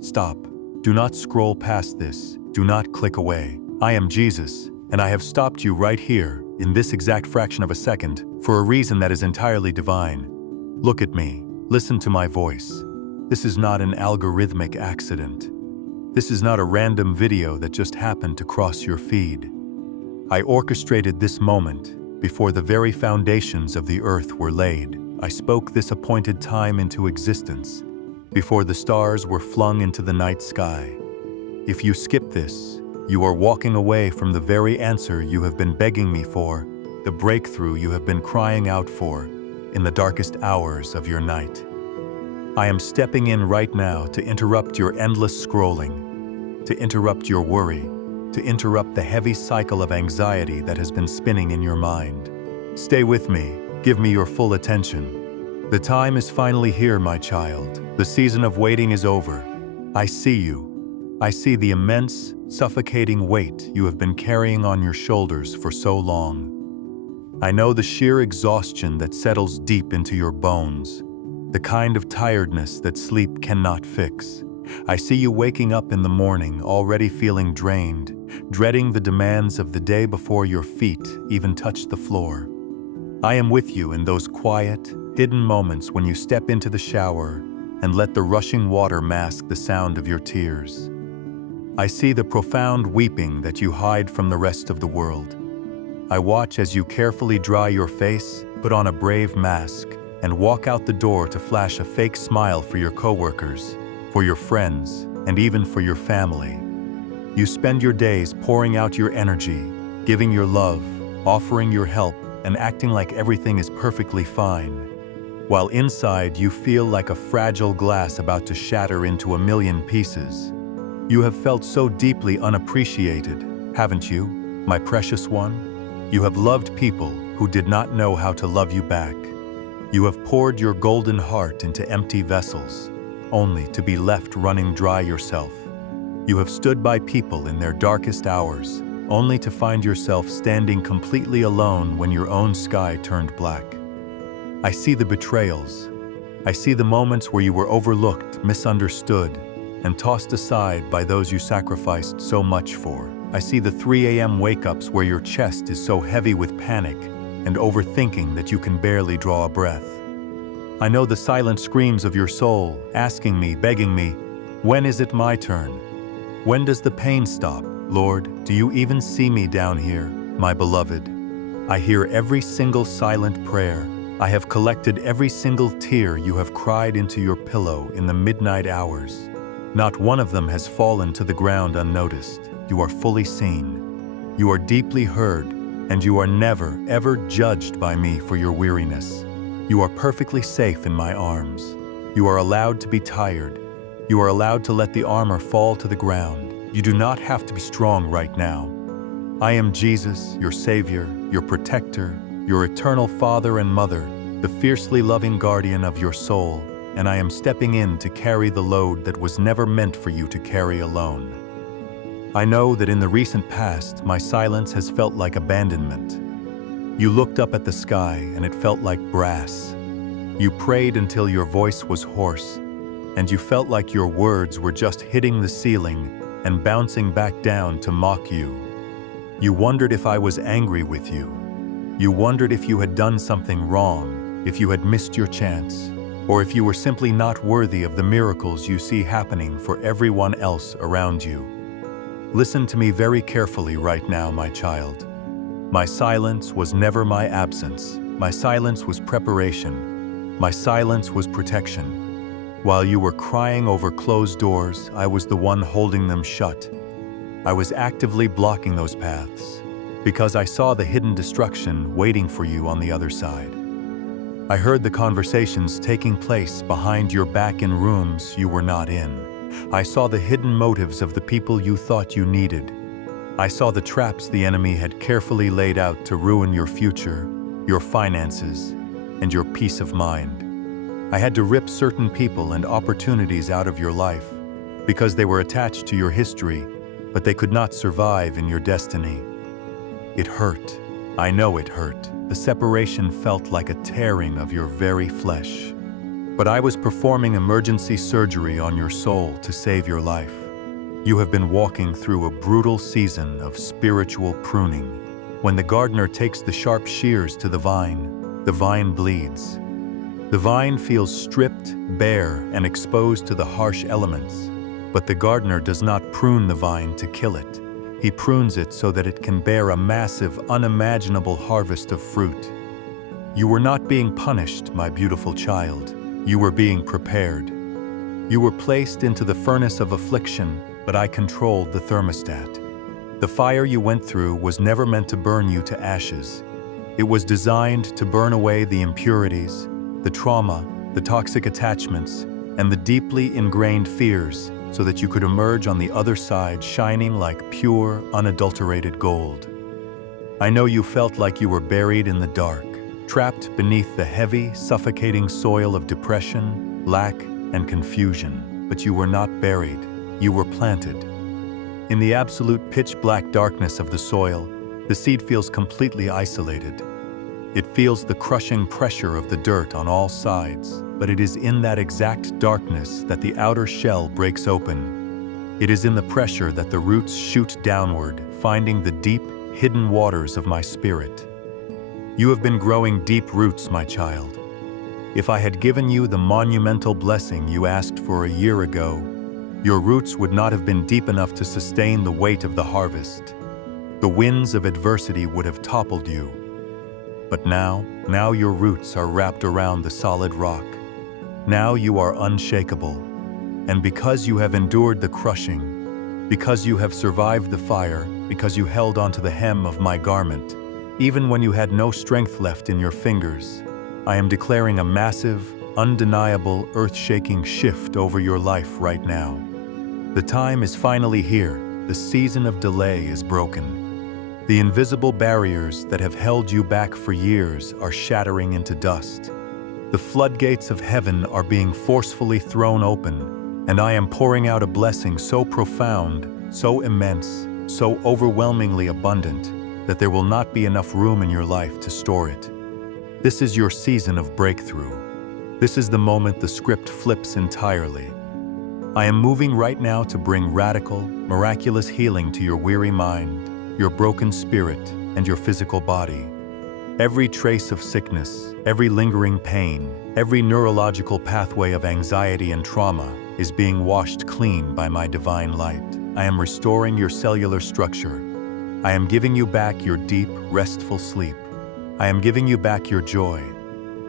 Stop. Do not scroll past this. Do not click away. I am Jesus, and I have stopped you right here, in this exact fraction of a second, for a reason that is entirely divine. Look at me. Listen to my voice. This is not an algorithmic accident. This is not a random video that just happened to cross your feed. I orchestrated this moment before the very foundations of the earth were laid. I spoke this appointed time into existence, before the stars were flung into the night sky. If you skip this, you are walking away from the very answer you have been begging me for, the breakthrough you have been crying out for in the darkest hours of your night. I am stepping in right now to interrupt your endless scrolling, to interrupt your worry, to interrupt the heavy cycle of anxiety that has been spinning in your mind. Stay with me. Give me your full attention. The time is finally here, my child. The season of waiting is over. I see you. I see the immense, suffocating weight you have been carrying on your shoulders for so long. I know the sheer exhaustion that settles deep into your bones, the kind of tiredness that sleep cannot fix. I see you waking up in the morning already feeling drained, dreading the demands of the day before your feet even touch the floor. I am with you in those quiet, hidden moments when you step into the shower and let the rushing water mask the sound of your tears. I see the profound weeping that you hide from the rest of the world. I watch as you carefully dry your face, put on a brave mask, and walk out the door to flash a fake smile for your coworkers, for your friends, and even for your family. You spend your days pouring out your energy, giving your love, offering your help, and acting like everything is perfectly fine, while inside you feel like a fragile glass about to shatter into a million pieces. You have felt so deeply unappreciated, haven't you, my precious one? You have loved people who did not know how to love you back. You have poured your golden heart into empty vessels, only to be left running dry yourself. You have stood by people in their darkest hours, only to find yourself standing completely alone when your own sky turned black. I see the betrayals. I see the moments where you were overlooked, misunderstood, and tossed aside by those you sacrificed so much for. I see the 3 a.m. wake-ups where your chest is so heavy with panic and overthinking that you can barely draw a breath. I know the silent screams of your soul, asking me, begging me, when is it my turn? When does the pain stop? Lord, do you even see me down here, my beloved? I hear every single silent prayer. I have collected every single tear you have cried into your pillow in the midnight hours. Not one of them has fallen to the ground unnoticed. You are fully seen. You are deeply heard, and you are never, ever judged by me for your weariness. You are perfectly safe in my arms. You are allowed to be tired. You are allowed to let the armor fall to the ground. You do not have to be strong right now. I am Jesus, your Savior, your protector, your eternal Father and Mother, the fiercely loving guardian of your soul, and I am stepping in to carry the load that was never meant for you to carry alone. I know that in the recent past, my silence has felt like abandonment. You looked up at the sky and it felt like brass. You prayed until your voice was hoarse, and you felt like your words were just hitting the ceiling and bouncing back down to mock you. You wondered if I was angry with you. You wondered if you had done something wrong, if you had missed your chance, or if you were simply not worthy of the miracles you see happening for everyone else around you. Listen to me very carefully right now, my child. My silence was never my absence. My silence was preparation. My silence was protection. While you were crying over closed doors, I was the one holding them shut. I was actively blocking those paths, because I saw the hidden destruction waiting for you on the other side. I heard the conversations taking place behind your back in rooms you were not in. I saw the hidden motives of the people you thought you needed. I saw the traps the enemy had carefully laid out to ruin your future, your finances, and your peace of mind. I had to rip certain people and opportunities out of your life because they were attached to your history, but they could not survive in your destiny. It hurt. I know it hurt. The separation felt like a tearing of your very flesh. but I was performing emergency surgery on your soul to save your life. You have been walking through a brutal season of spiritual pruning. When the gardener takes the sharp shears to the vine bleeds. The vine feels stripped, bare, and exposed to the harsh elements. But the gardener does not prune the vine to kill it. He prunes it so that it can bear a massive, unimaginable harvest of fruit. You were not being punished, my beautiful child. You were being prepared. You were placed into the furnace of affliction, but I controlled the thermostat. The fire you went through was never meant to burn you to ashes. It was designed to burn away the impurities, the trauma, the toxic attachments, and the deeply ingrained fears so that you could emerge on the other side shining like pure, unadulterated gold. I know you felt like you were buried in the dark, trapped beneath the heavy, suffocating soil of depression, lack, and confusion. But you were not buried, you were planted. In the absolute pitch-black darkness of the soil, the seed feels completely isolated. It feels the crushing pressure of the dirt on all sides, but it is in that exact darkness that the outer shell breaks open. It is in the pressure that the roots shoot downward, finding the deep, hidden waters of my spirit. You have been growing deep roots, my child. If I had given you the monumental blessing you asked for a year ago, your roots would not have been deep enough to sustain the weight of the harvest. The winds of adversity would have toppled you. But now your roots are wrapped around the solid rock. Now you are unshakable. And because you have endured the crushing, because you have survived the fire, because you held onto the hem of my garment, even when you had no strength left in your fingers, I am declaring a massive, undeniable, earth-shaking shift over your life right now. The time is finally here. The season of delay is broken. The invisible barriers that have held you back for years are shattering into dust. The floodgates of heaven are being forcefully thrown open, and I am pouring out a blessing so profound, so immense, so overwhelmingly abundant, that there will not be enough room in your life to store it. This is your season of breakthrough. This is the moment the script flips entirely. I am moving right now to bring radical, miraculous healing to your weary mind, your broken spirit, and your physical body. Every trace of sickness, every lingering pain, every neurological pathway of anxiety and trauma is being washed clean by my divine light. I am restoring your cellular structure. I am giving you back your deep, restful sleep. I am giving you back your joy,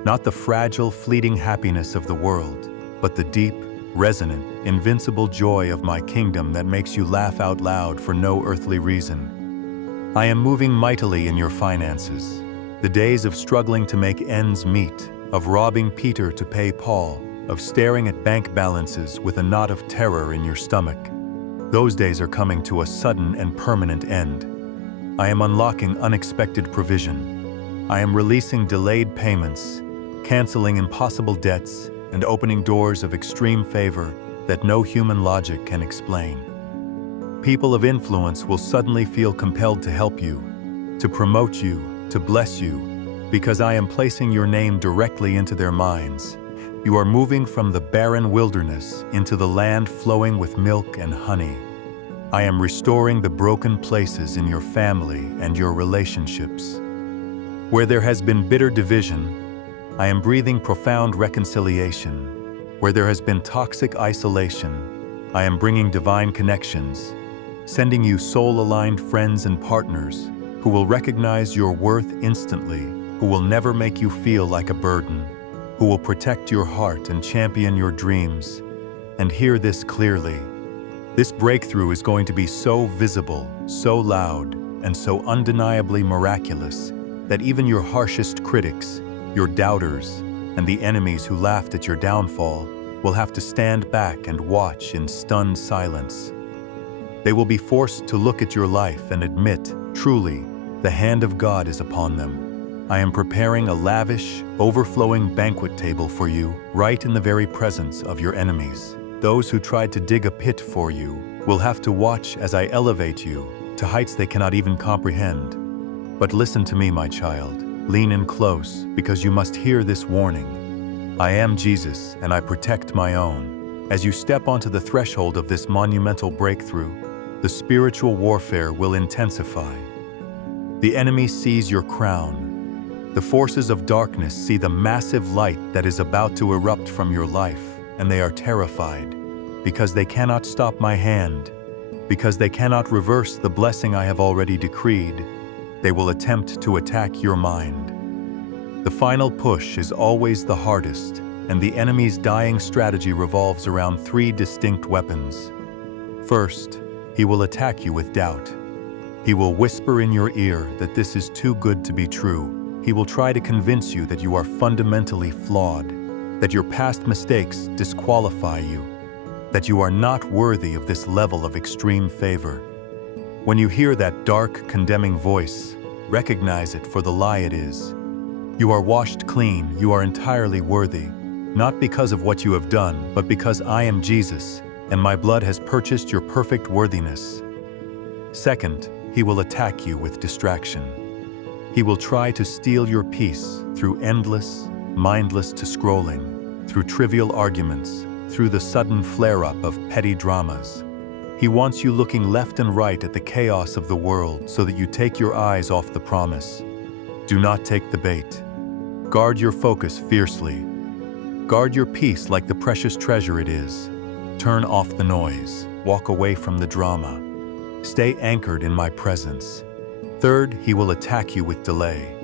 not the fragile, fleeting happiness of the world, but the deep, resonant, invincible joy of my kingdom that makes you laugh out loud for no earthly reason. I am moving mightily in your finances. The days of struggling to make ends meet, of robbing Peter to pay Paul, of staring at bank balances with a knot of terror in your stomach. Those days are coming to a sudden and permanent end. I am unlocking unexpected provision. I am releasing delayed payments, canceling impossible debts, and opening doors of extreme favor that no human logic can explain. People of influence will suddenly feel compelled to help you, to promote you, to bless you, because I am placing your name directly into their minds. You are moving from the barren wilderness into the land flowing with milk and honey. I am restoring the broken places in your family and your relationships. Where there has been bitter division, I am breathing profound reconciliation. Where there has been toxic isolation, I am bringing divine connections, sending you soul-aligned friends and partners who will recognize your worth instantly, who will never make you feel like a burden, who will protect your heart and champion your dreams. And hear this clearly. This breakthrough is going to be so visible, so loud, and so undeniably miraculous that even your harshest critics, your doubters, and the enemies who laughed at your downfall will have to stand back and watch in stunned silence. They will be forced to look at your life and admit, truly, the hand of God is upon them. I am preparing a lavish, overflowing banquet table for you right in the very presence of your enemies. Those who tried to dig a pit for you will have to watch as I elevate you to heights they cannot even comprehend. But listen to me, my child. Lean in close, because you must hear this warning. I am Jesus, and I protect my own. As you step onto the threshold of this monumental breakthrough, the spiritual warfare will intensify. The enemy sees your crown. The forces of darkness see the massive light that is about to erupt from your life, and they are terrified, because they cannot stop my hand, because they cannot reverse the blessing I have already decreed. They will attempt to attack your mind. The final push is always the hardest, and the enemy's dying strategy revolves around three distinct weapons. First, he will attack you with doubt. He will whisper in your ear that this is too good to be true. He will try to convince you that you are fundamentally flawed, that your past mistakes disqualify you, that you are not worthy of this level of extreme favor. When you hear that dark, condemning voice, recognize it for the lie it is. You are washed clean, you are entirely worthy, not because of what you have done, but because I am Jesus, and my blood has purchased your perfect worthiness. Second, he will attack you with distraction. He will try to steal your peace through endless, mindless scrolling, through trivial arguments, through the sudden flare-up of petty dramas. He wants you looking left and right at the chaos of the world so that you take your eyes off the promise. Do not take the bait. Guard your focus fiercely. Guard your peace like the precious treasure it is. Turn off the noise. Walk away from the drama. Stay anchored in my presence. Third, he will attack you with delay.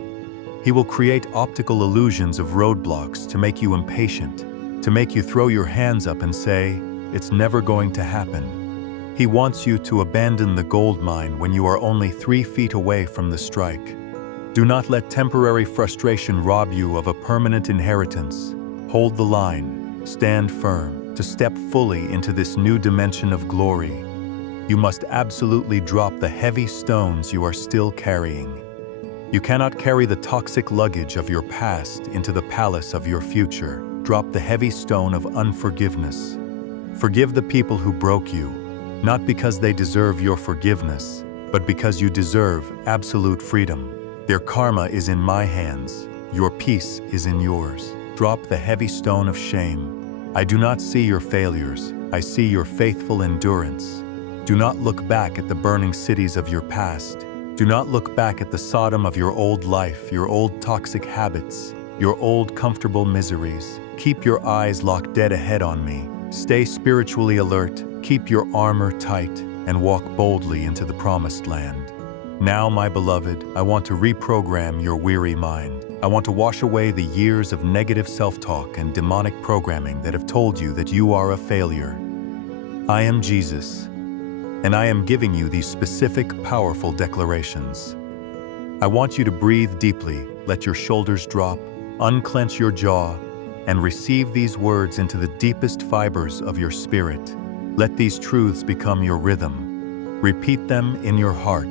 He will create optical illusions of roadblocks to make you impatient, to make you throw your hands up and say, "It's never going to happen." He wants you to abandon the gold mine when you are only 3 feet away from the strike. Do not let temporary frustration rob you of a permanent inheritance. Hold the line, stand firm, to step fully into this new dimension of glory. You must absolutely drop the heavy stones you are still carrying. You cannot carry the toxic luggage of your past into the palace of your future. Drop the heavy stone of unforgiveness. Forgive the people who broke you, not because they deserve your forgiveness, but because you deserve absolute freedom. Their karma is in my hands. Your peace is in yours. Drop the heavy stone of shame. I do not see your failures. I see your faithful endurance. Do not look back at the burning cities of your past. Do not look back at the Sodom of your old life, your old toxic habits, your old comfortable miseries. Keep your eyes locked dead ahead on me. Stay spiritually alert, keep your armor tight, and walk boldly into the promised land. Now, my beloved, I want to reprogram your weary mind. I want to wash away the years of negative self-talk and demonic programming that have told you that you are a failure. I am Jesus, and I am giving you these specific, powerful declarations. I want you to breathe deeply, let your shoulders drop, unclench your jaw, and receive these words into the deepest fibers of your spirit. Let these truths become your rhythm. Repeat them in your heart.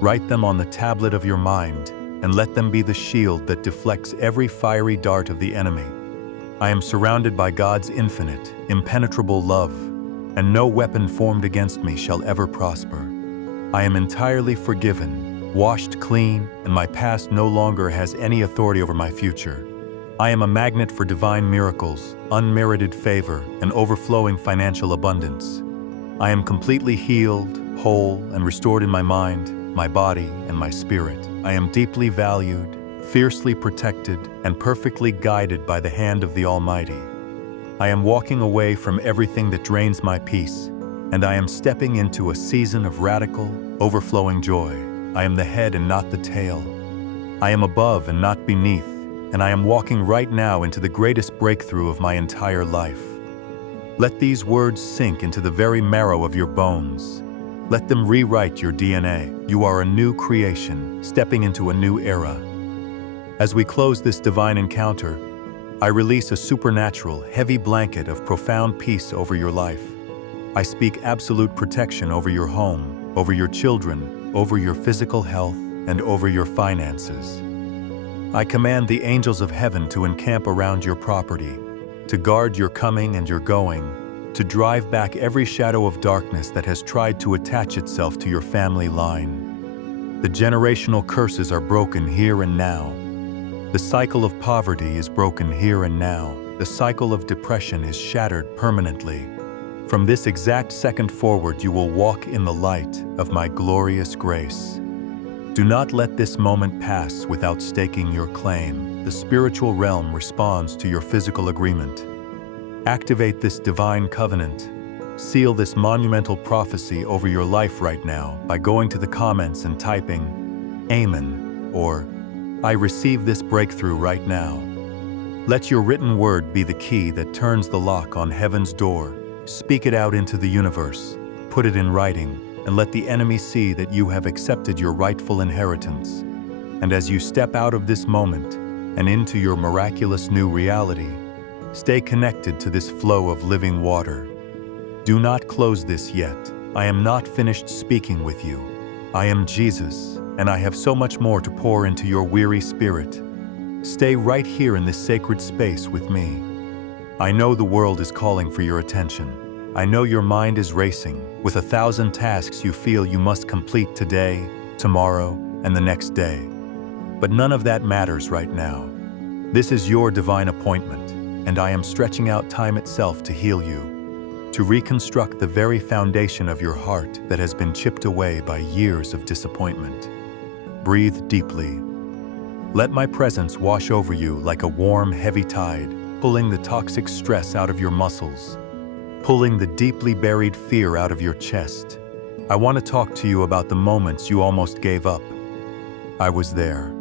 Write them on the tablet of your mind, and let them be the shield that deflects every fiery dart of the enemy. I am surrounded by God's infinite, impenetrable love, and no weapon formed against me shall ever prosper. I am entirely forgiven, washed clean, and my past no longer has any authority over my future. I am a magnet for divine miracles, unmerited favor, and overflowing financial abundance. I am completely healed, whole, and restored in my mind, my body, and my spirit. I am deeply valued, fiercely protected, and perfectly guided by the hand of the Almighty. I am walking away from everything that drains my peace, and I am stepping into a season of radical, overflowing joy. I am the head and not the tail. I am above and not beneath, and I am walking right now into the greatest breakthrough of my entire life. Let these words sink into the very marrow of your bones. Let them rewrite your DNA. You are a new creation, stepping into a new era. As we close this divine encounter, I release a supernatural, heavy blanket of profound peace over your life. I speak absolute protection over your home, over your children, over your physical health, and over your finances. I command the angels of heaven to encamp around your property, to guard your coming and your going, to drive back every shadow of darkness that has tried to attach itself to your family line. The generational curses are broken here and now. The cycle of poverty is broken here and now. the cycle of depression is shattered permanently. From this exact second forward, you will walk in the light of my glorious grace. Do not let this moment pass without staking your claim. The spiritual realm responds to your physical agreement. Activate this divine covenant. Seal this monumental prophecy over your life right now by going to the comments and typing Amen or I receive this breakthrough right now. Let your written word be the key that turns the lock on heaven's door. Speak it out into the universe, put it in writing, and let the enemy see that you have accepted your rightful inheritance. And as you step out of this moment and into your miraculous new reality, stay connected to this flow of living water. Do not close this yet. I am not finished speaking with you. I am Jesus, and I have so much more to pour into your weary spirit. Stay right here in this sacred space with me. I know the world is calling for your attention. I know your mind is racing with 1,000 tasks you feel you must complete today, tomorrow, and the next day. But none of that matters right now. This is your divine appointment, and I am stretching out time itself to heal you, to reconstruct the very foundation of your heart that has been chipped away by years of disappointment. Breathe deeply. Let my presence wash over you like a warm, heavy tide, pulling the toxic stress out of your muscles, pulling the deeply buried fear out of your chest. I want to talk to you about the moments you almost gave up. I was there.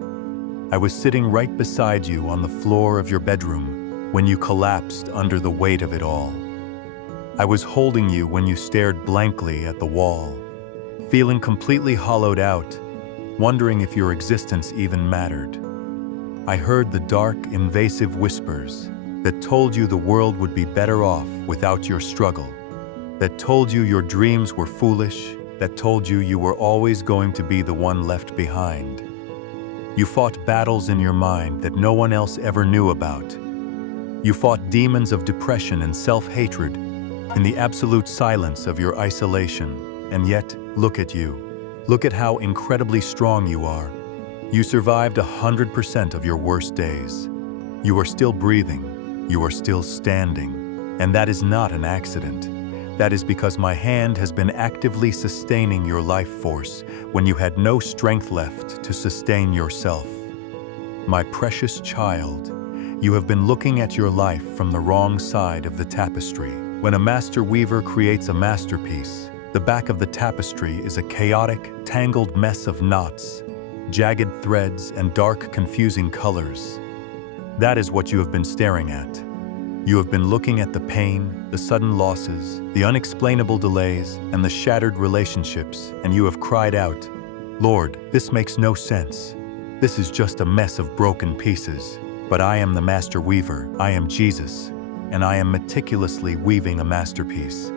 I was sitting right beside you on the floor of your bedroom when you collapsed under the weight of it all. I was holding you when you stared blankly at the wall, feeling completely hollowed out, wondering if your existence even mattered. I heard the dark, invasive whispers that told you the world would be better off without your struggle, that told you your dreams were foolish, that told you you were always going to be the one left behind. You fought battles in your mind that no one else ever knew about. You fought demons of depression and self-hatred in the absolute silence of your isolation. And yet, look at you. Look at how incredibly strong you are. You survived 100% of your worst days. You are still breathing. You are still standing. And that is not an accident. That is because my hand has been actively sustaining your life force when you had no strength left to sustain yourself. My precious child, you have been looking at your life from the wrong side of the tapestry. When a master weaver creates a masterpiece, the back of the tapestry is a chaotic, tangled mess of knots, jagged threads, and dark, confusing colors. That is what you have been staring at. You have been looking at the pain, the sudden losses, the unexplainable delays, and the shattered relationships, and you have cried out, "Lord, this makes no sense. This is just a mess of broken pieces." But I am the master weaver, I am Jesus, and I am meticulously weaving a masterpiece.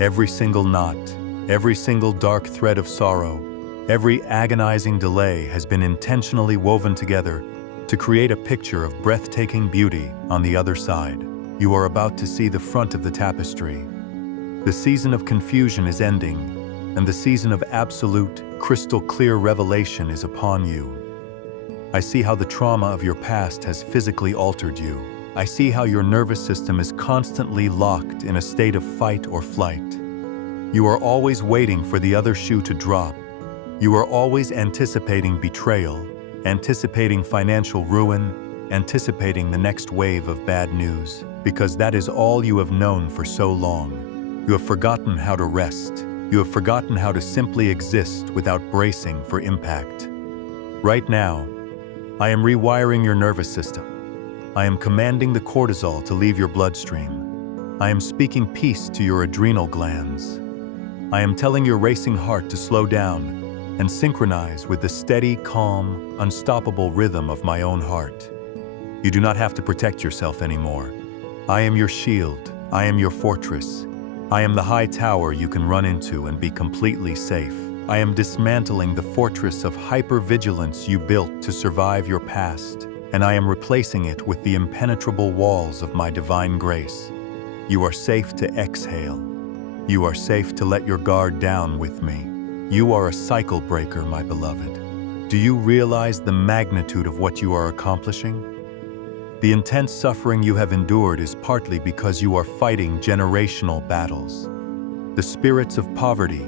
Every single knot, every single dark thread of sorrow, every agonizing delay has been intentionally woven together to create a picture of breathtaking beauty on the other side. You are about to see the front of the tapestry. The season of confusion is ending, and the season of absolute, crystal-clear revelation is upon you. I see how the trauma of your past has physically altered you. I see how your nervous system is constantly locked in a state of fight or flight. You are always waiting for the other shoe to drop. You are always anticipating betrayal, anticipating financial ruin, anticipating the next wave of bad news, because that is all you have known for so long. You have forgotten how to rest. You have forgotten how to simply exist without bracing for impact. Right now, I am rewiring your nervous system. I am commanding the cortisol to leave your bloodstream. I am speaking peace to your adrenal glands. I am telling your racing heart to slow down and synchronize with the steady, calm, unstoppable rhythm of my own heart. You do not have to protect yourself anymore. I am your shield. I am your fortress. I am the high tower you can run into and be completely safe. I am dismantling the fortress of hypervigilance you built to survive your past, and I am replacing it with the impenetrable walls of my divine grace. You are safe to exhale. You are safe to let your guard down with me. You are a cycle breaker, my beloved. Do you realize the magnitude of what you are accomplishing? The intense suffering you have endured is partly because you are fighting generational battles. The spirits of poverty,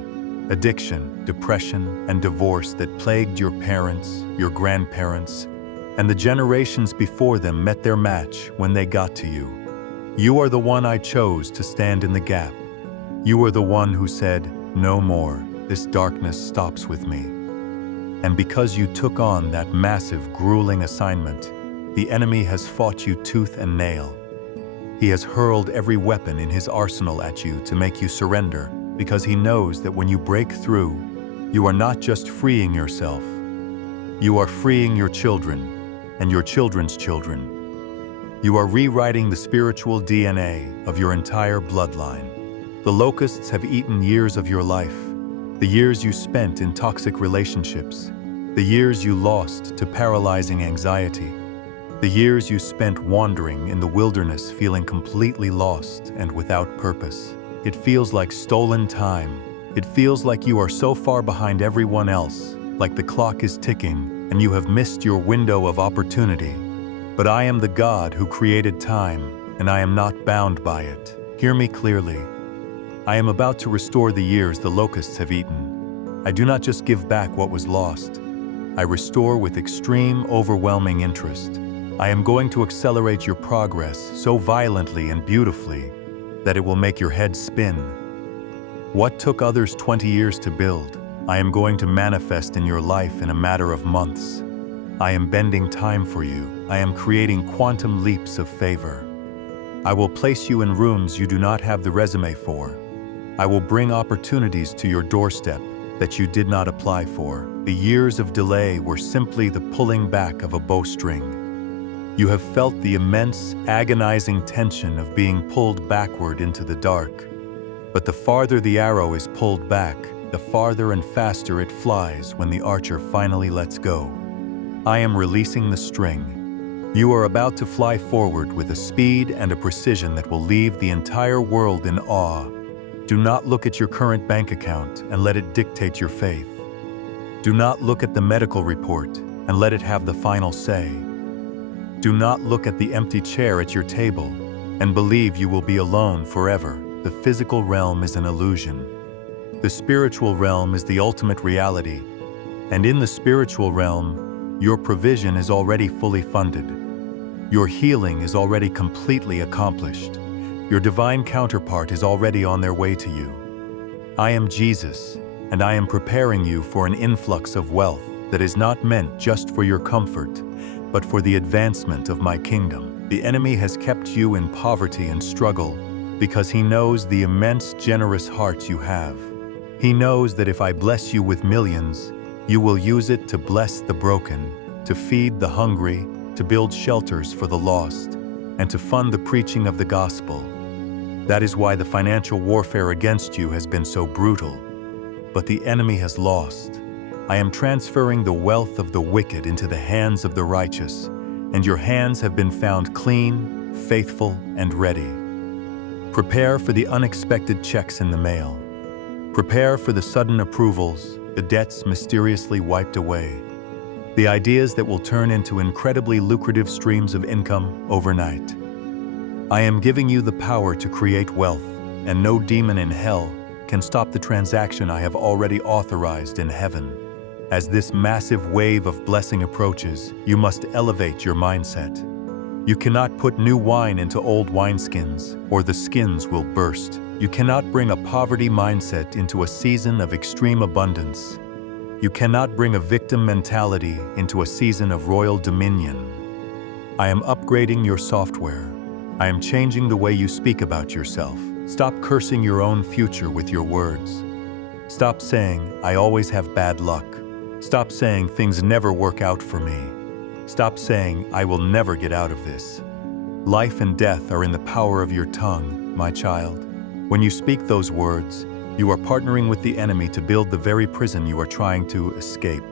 addiction, depression, and divorce that plagued your parents, your grandparents, and the generations before them met their match when they got to you. You are the one I chose to stand in the gap. You are the one who said, "No more, this darkness stops with me." And because you took on that massive, grueling assignment, the enemy has fought you tooth and nail. He has hurled every weapon in his arsenal at you to make you surrender, because he knows that when you break through, you are not just freeing yourself. You are freeing your children and your children's children. You are rewriting the spiritual DNA of your entire bloodline. The locusts have eaten years of your life, the years you spent in toxic relationships, the years you lost to paralyzing anxiety, the years you spent wandering in the wilderness feeling completely lost and without purpose. It feels like stolen time. It feels like you are so far behind everyone else, like the clock is ticking and you have missed your window of opportunity. But I am the God who created time, and I am not bound by it. Hear me clearly. I am about to restore the years the locusts have eaten. I do not just give back what was lost. I restore with extreme, overwhelming interest. I am going to accelerate your progress so violently and beautifully that it will make your head spin. What took others 20 years to build, I am going to manifest in your life in a matter of months. I am bending time for you. I am creating quantum leaps of favor. I will place you in rooms you do not have the resume for. I will bring opportunities to your doorstep that you did not apply for. The years of delay were simply the pulling back of a bowstring. You have felt the immense, agonizing tension of being pulled backward into the dark. But the farther the arrow is pulled back, the farther and faster it flies when the archer finally lets go. I am releasing the string. You are about to fly forward with a speed and a precision that will leave the entire world in awe. Do not look at your current bank account and let it dictate your faith. Do not look at the medical report and let it have the final say. Do not look at the empty chair at your table and believe you will be alone forever. The physical realm is an illusion. The spiritual realm is the ultimate reality. And in the spiritual realm, your provision is already fully funded. Your healing is already completely accomplished. Your divine counterpart is already on their way to you. I am Jesus, and I am preparing you for an influx of wealth that is not meant just for your comfort, but for the advancement of my kingdom. The enemy has kept you in poverty and struggle because he knows the immense generous heart you have. He knows that if I bless you with millions, you will use it to bless the broken, to feed the hungry, to build shelters for the lost, and to fund the preaching of the gospel. That is why the financial warfare against you has been so brutal. But the enemy has lost. I am transferring the wealth of the wicked into the hands of the righteous, and your hands have been found clean, faithful, and ready. Prepare for the unexpected checks in the mail. Prepare for the sudden approvals, the debts mysteriously wiped away, the ideas that will turn into incredibly lucrative streams of income overnight. I am giving you the power to create wealth, and no demon in hell can stop the transaction I have already authorized in heaven. As this massive wave of blessing approaches, you must elevate your mindset. You cannot put new wine into old wineskins, or the skins will burst. You cannot bring a poverty mindset into a season of extreme abundance. You cannot bring a victim mentality into a season of royal dominion. I am upgrading your software. I am changing the way you speak about yourself. Stop cursing your own future with your words. Stop saying, "I always have bad luck." Stop saying things never work out for me. Stop saying, "I will never get out of this." Life and death are in the power of your tongue, my child. When you speak those words, you are partnering with the enemy to build the very prison you are trying to escape.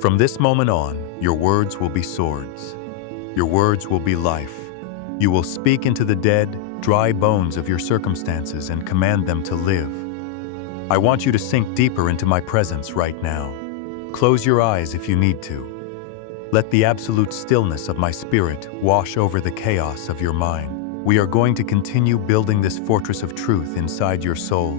From this moment on, your words will be swords. Your words will be life. You will speak into the dead, dry bones of your circumstances and command them to live. I want you to sink deeper into my presence right now. Close your eyes if you need to. Let the absolute stillness of my spirit wash over the chaos of your mind. We are going to continue building this fortress of truth inside your soul.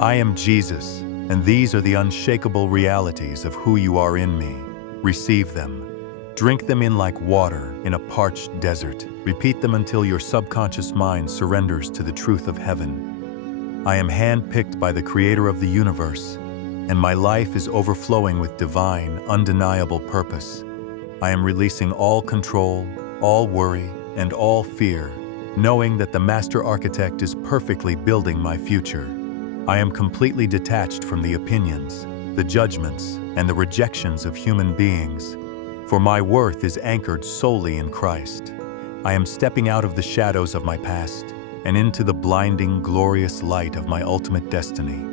I am Jesus, and these are the unshakable realities of who you are in me. Receive them. Drink them in like water in a parched desert. Repeat them until your subconscious mind surrenders to the truth of heaven. I am handpicked by the Creator of the universe, and my life is overflowing with divine, undeniable purpose. I am releasing all control, all worry, and all fear, knowing that the Master Architect is perfectly building my future. I am completely detached from the opinions, the judgments, and the rejections of human beings, for my worth is anchored solely in Christ. I am stepping out of the shadows of my past and into the blinding, glorious light of my ultimate destiny.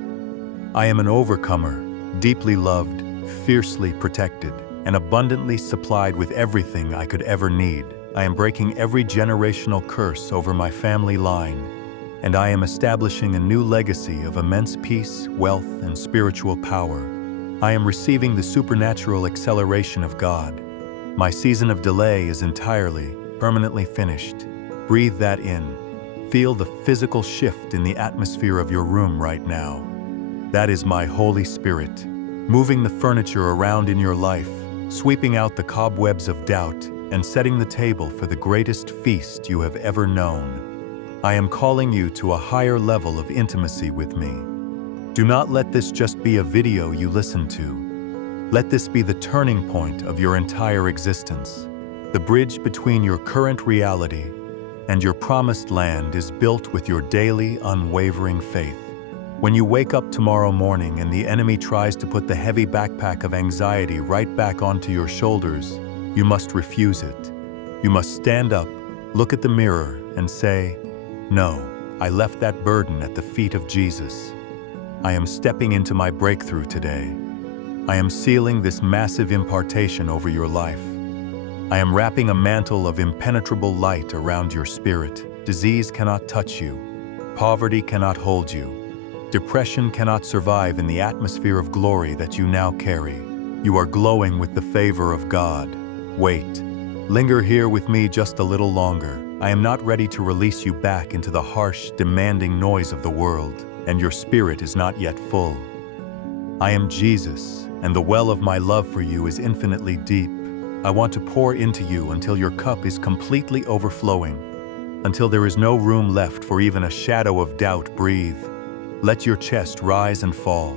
I am an overcomer, deeply loved, fiercely protected, and abundantly supplied with everything I could ever need. I am breaking every generational curse over my family line, and I am establishing a new legacy of immense peace, wealth, and spiritual power. I am receiving the supernatural acceleration of God. My season of delay is entirely, permanently finished. Breathe that in. Feel the physical shift in the atmosphere of your room right now. That is my Holy Spirit, moving the furniture around in your life, sweeping out the cobwebs of doubt, and setting the table for the greatest feast you have ever known. I am calling you to a higher level of intimacy with me. Do not let this just be a video you listen to. Let this be the turning point of your entire existence. The bridge between your current reality and your promised land is built with your daily, unwavering faith. When you wake up tomorrow morning and the enemy tries to put the heavy backpack of anxiety right back onto your shoulders, you must refuse it. You must stand up, look at the mirror, and say, "No, I left that burden at the feet of Jesus. I am stepping into my breakthrough today. I am sealing this massive impartation over your life. I am wrapping a mantle of impenetrable light around your spirit. Disease cannot touch you. Poverty cannot hold you. Depression cannot survive in the atmosphere of glory that you now carry. You are glowing with the favor of God. Wait. Linger here with me just a little longer. I am not ready to release you back into the harsh, demanding noise of the world, and your spirit is not yet full. I am Jesus, and the well of my love for you is infinitely deep. I want to pour into you until your cup is completely overflowing, until there is no room left for even a shadow of doubt. Breathe. Let your chest rise and fall.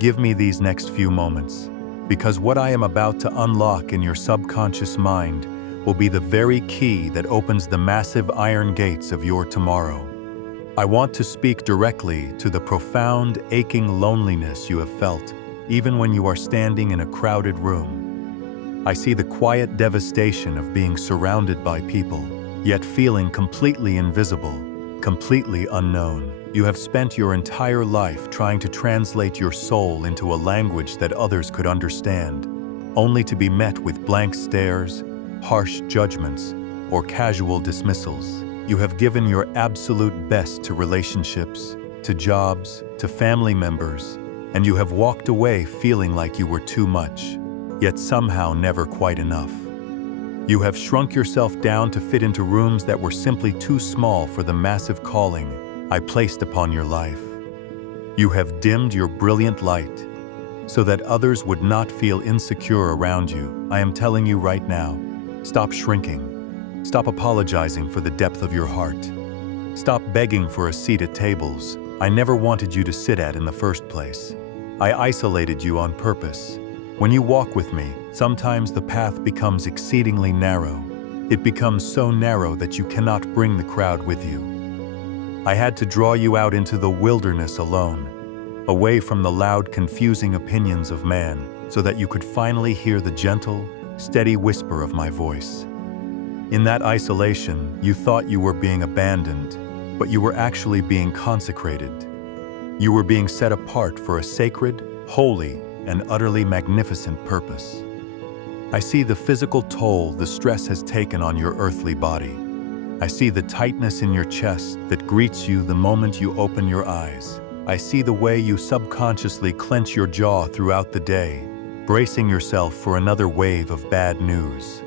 Give me these next few moments, because what I am about to unlock in your subconscious mind will be the very key that opens the massive iron gates of your tomorrow. I want to speak directly to the profound, aching loneliness you have felt, even when you are standing in a crowded room. I see the quiet devastation of being surrounded by people, yet feeling completely invisible, completely unknown. You have spent your entire life trying to translate your soul into a language that others could understand, only to be met with blank stares, harsh judgments, or casual dismissals. You have given your absolute best to relationships, to jobs, to family members, and you have walked away feeling like you were too much, yet somehow never quite enough. You have shrunk yourself down to fit into rooms that were simply too small for the massive calling I placed upon your life. You have dimmed your brilliant light so that others would not feel insecure around you. I am telling you right now, stop shrinking. Stop apologizing for the depth of your heart. Stop begging for a seat at tables I never wanted you to sit at in the first place. I isolated you on purpose. When you walk with me, sometimes the path becomes exceedingly narrow. It becomes so narrow that you cannot bring the crowd with you. I had to draw you out into the wilderness alone, away from the loud, confusing opinions of man, so that you could finally hear the gentle, steady whisper of my voice. In that isolation, you thought you were being abandoned, but you were actually being consecrated. You were being set apart for a sacred, holy, and utterly magnificent purpose. I see the physical toll the stress has taken on your earthly body. I see the tightness in your chest that greets you the moment you open your eyes. I see the way you subconsciously clench your jaw throughout the day, bracing yourself for another wave of bad news.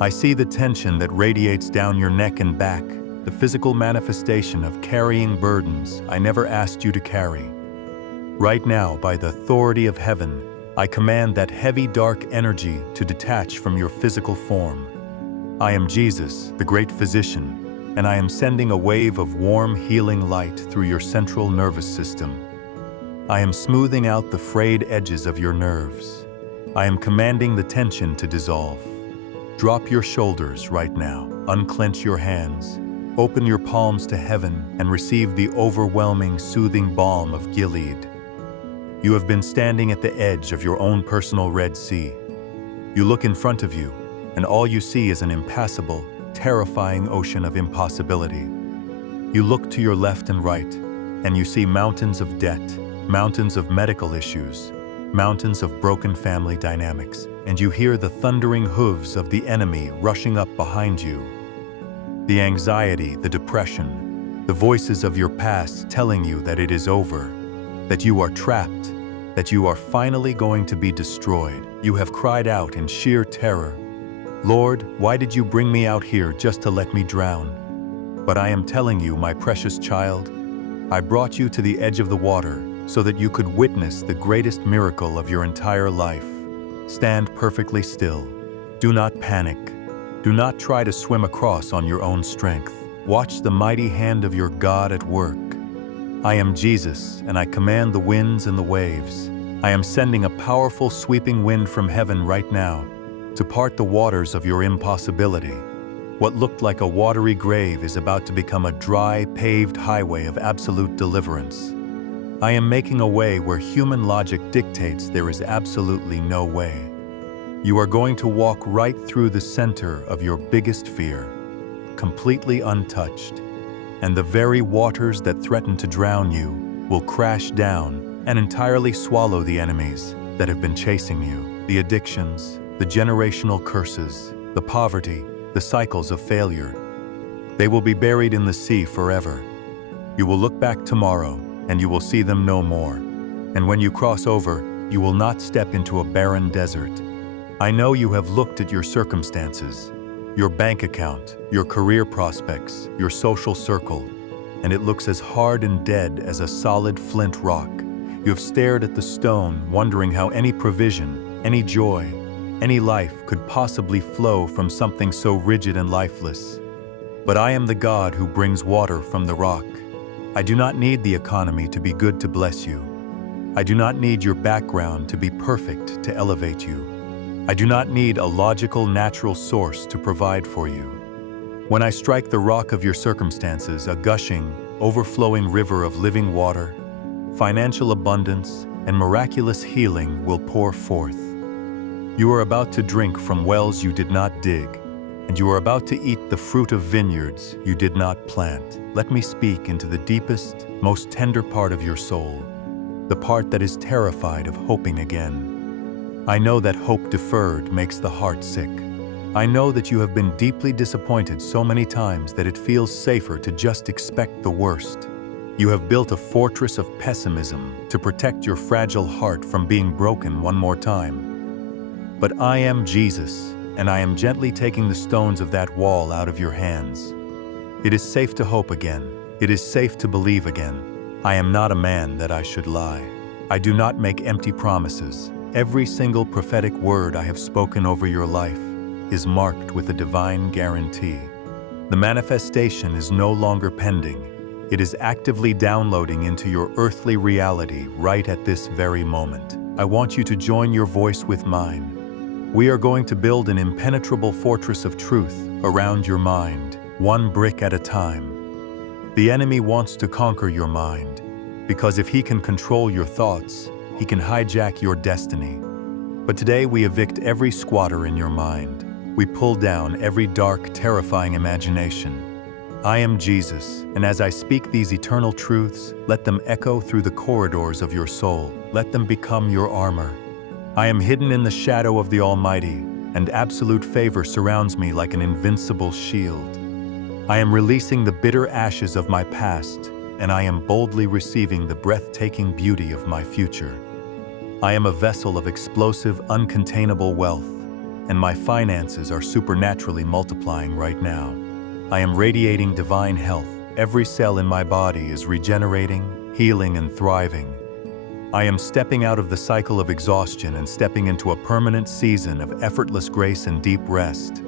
I see the tension that radiates down your neck and back, the physical manifestation of carrying burdens I never asked you to carry. Right now, by the authority of heaven, I command that heavy, dark energy to detach from your physical form. I am Jesus, the great physician, and I am sending a wave of warm, healing light through your central nervous system. I am smoothing out the frayed edges of your nerves. I am commanding the tension to dissolve. Drop your shoulders right now, unclench your hands, open your palms to heaven, and receive the overwhelming, soothing balm of Gilead. You have been standing at the edge of your own personal Red Sea. You look in front of you, and all you see is an impassable, terrifying ocean of impossibility. You look to your left and right, and you see mountains of debt, mountains of medical issues, mountains of broken family dynamics, and you hear the thundering hooves of the enemy rushing up behind you. The anxiety, the depression, the voices of your past telling you that it is over, that you are trapped, that you are finally going to be destroyed. You have cried out in sheer terror, "Lord, why did you bring me out here just to let me drown?" But I am telling you, my precious child, I brought you to the edge of the water so that you could witness the greatest miracle of your entire life. Stand perfectly still. Do not panic. Do not try to swim across on your own strength. Watch the mighty hand of your God at work. I am Jesus, and I command the winds and the waves. I am sending a powerful sweeping wind from heaven right now to part the waters of your impossibility. What looked like a watery grave is about to become a dry, paved highway of absolute deliverance. I am making a way where human logic dictates there is absolutely no way. You are going to walk right through the center of your biggest fear, completely untouched, and the very waters that threaten to drown you will crash down and entirely swallow the enemies that have been chasing you, the addictions, the generational curses, the poverty, the cycles of failure. They will be buried in the sea forever. You will look back tomorrow, and you will see them no more. And when you cross over, you will not step into a barren desert. I know you have looked at your circumstances, your bank account, your career prospects, your social circle, and it looks as hard and dead as a solid flint rock. You have stared at the stone, wondering how any provision, any joy, any life could possibly flow from something so rigid and lifeless. But I am the God who brings water from the rock. I do not need the economy to be good to bless you. I do not need your background to be perfect to elevate you. I do not need a logical, natural source to provide for you. When I strike the rock of your circumstances, a gushing, overflowing river of living water, financial abundance, and miraculous healing will pour forth. You are about to drink from wells you did not dig, and you are about to eat the fruit of vineyards you did not plant. Let me speak into the deepest, most tender part of your soul, the part that is terrified of hoping again. I know that hope deferred makes the heart sick. I know that you have been deeply disappointed so many times that it feels safer to just expect the worst. You have built a fortress of pessimism to protect your fragile heart from being broken one more time. But I am Jesus, and I am gently taking the stones of that wall out of your hands. It is safe to hope again. It is safe to believe again. I am not a man that I should lie. I do not make empty promises. Every single prophetic word I have spoken over your life is marked with a divine guarantee. The manifestation is no longer pending. It is actively downloading into your earthly reality right at this very moment. I want you to join your voice with mine. We are going to build an impenetrable fortress of truth around your mind, one brick at a time. The enemy wants to conquer your mind, because if he can control your thoughts, he can hijack your destiny. But today we evict every squatter in your mind. We pull down every dark, terrifying imagination. I am Jesus, and as I speak these eternal truths, let them echo through the corridors of your soul. Let them become your armor. I am hidden in the shadow of the Almighty, and absolute favor surrounds me like an invincible shield. I am releasing the bitter ashes of my past, and I am boldly receiving the breathtaking beauty of my future. I am a vessel of explosive, uncontainable wealth, and my finances are supernaturally multiplying right now. I am radiating divine health. Every cell in my body is regenerating, healing, and thriving. I am stepping out of the cycle of exhaustion and stepping into a permanent season of effortless grace and deep rest.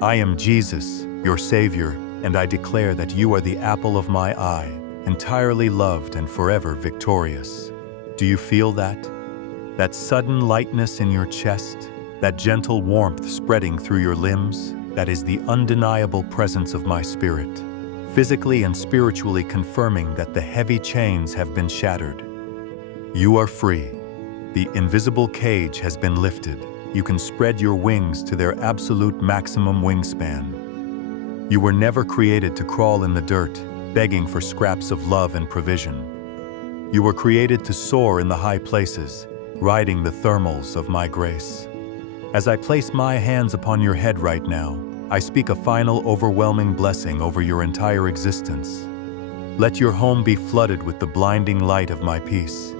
I am Jesus, your Savior, and I declare that you are the apple of my eye, entirely loved and forever victorious. Do you feel that? That sudden lightness in your chest, that gentle warmth spreading through your limbs, that is the undeniable presence of my spirit, physically and spiritually confirming that the heavy chains have been shattered. You are free. The invisible cage has been lifted. You can spread your wings to their absolute maximum wingspan. You were never created to crawl in the dirt, begging for scraps of love and provision. You were created to soar in the high places, riding the thermals of my grace. As I place my hands upon your head right now, I speak a final overwhelming blessing over your entire existence. Let your home be flooded with the blinding light of my peace.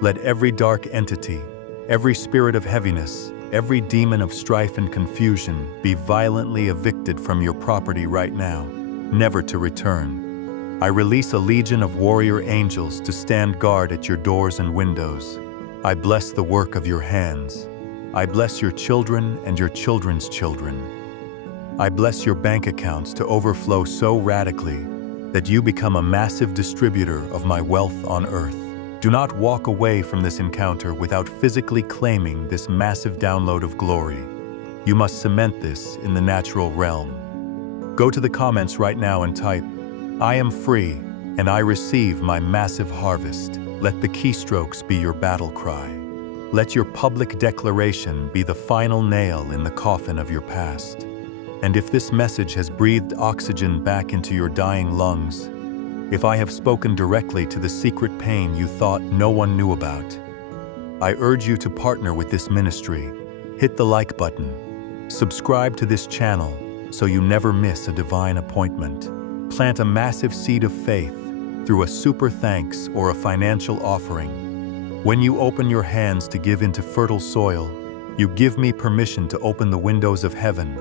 Let every dark entity, every spirit of heaviness, every demon of strife and confusion be violently evicted from your property right now, never to return. I release a legion of warrior angels to stand guard at your doors and windows. I bless the work of your hands. I bless your children and your children's children. I bless your bank accounts to overflow so radically that you become a massive distributor of my wealth on earth. Do not walk away from this encounter without physically claiming this massive download of glory. You must cement this in the natural realm. Go to the comments right now and type, "I am free, and I receive my massive harvest." Let the keystrokes be your battle cry. Let your public declaration be the final nail in the coffin of your past. And if this message has breathed oxygen back into your dying lungs, if I have spoken directly to the secret pain you thought no one knew about, I urge you to partner with this ministry. Hit the like button. Subscribe to this channel so you never miss a divine appointment. Plant a massive seed of faith through a super thanks or a financial offering. When you open your hands to give into fertile soil, you give me permission to open the windows of heaven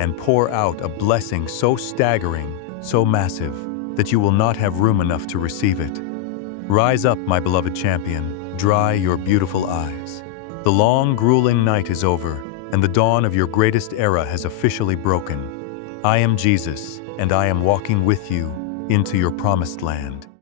and pour out a blessing so staggering, so massive, that you will not have room enough to receive it. Rise up, my beloved champion, dry your beautiful eyes. The long, grueling night is over, and the dawn of your greatest era has officially broken. I am Jesus, and I am walking with you into your promised land.